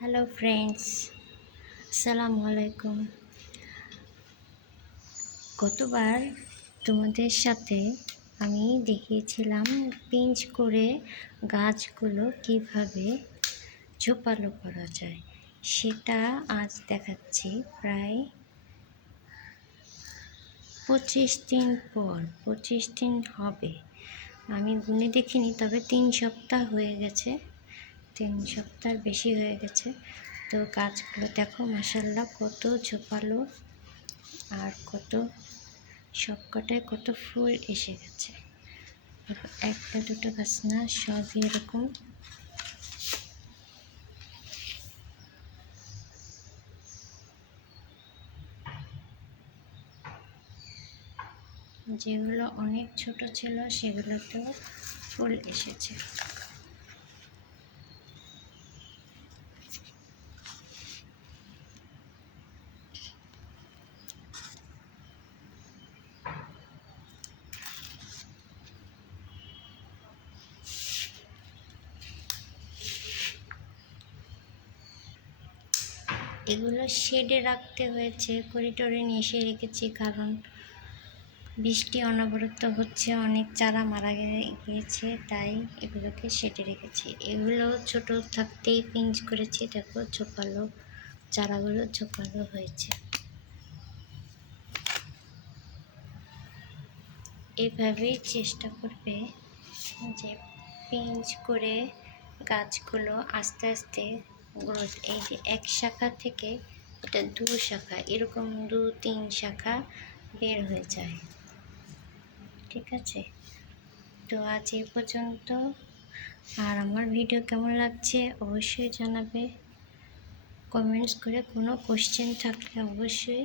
Hello friends আসসালামু আলাইকুম গতবার তোমাদের সাথে আমি দেখিয়েছিলাম পিঞ্চ করে গাছগুলো কীভাবে ঝোপালো করা যায়। সেটা আজ দেখাচ্ছি প্রায় পঁচিশ দিন পর, পঁচিশ দিন হবে। আমি গুনে দেখিনি, তবে তিন সপ্তাহ হয়ে গেছে। তিন সপ্তাহ বেশি হয়ে গেছে। তো গাছগুলো দেখো মাসাল্লাহ কত ঝোপালো আর কত সবকটায় কত ফুল এসে গেছে। একটা, দুটো গাছ না সবই এরকম। যেগুলো অনেক ছোট ছিল, সেগুলোতেও ফুল এসেছে। এগুলো শেডে রাখতে হয়েছে, করিডোরে নিয়ে এসে রেখেছি কারণ বৃষ্টি অনবরত হচ্ছে, অনেক চারা মারা গিয়েছে, তাই এগুলোকে শেডে রেখেছি। এগুলো ছোট থাকতেই পিঞ্চ করেছি, দেখো ছোপালো চারাগুলো ছোপালো হয়েছে। এভাবেই চেষ্টা করবে যে পিঞ্চ করে গাছগুলো আস্তে আস্তে গ্রোথ এই যে এক শাখা থেকে এটা দু শাখা, এরকম দু তিন শাখা বের হয়ে যায়। ঠিক আছে? তো আজ এ পর্যন্ত। আর আমার ভিডিও কেমন লাগছে অবশ্যই জানাবে। কমেন্টস করে কোনো কোশ্চেন থাকলে অবশ্যই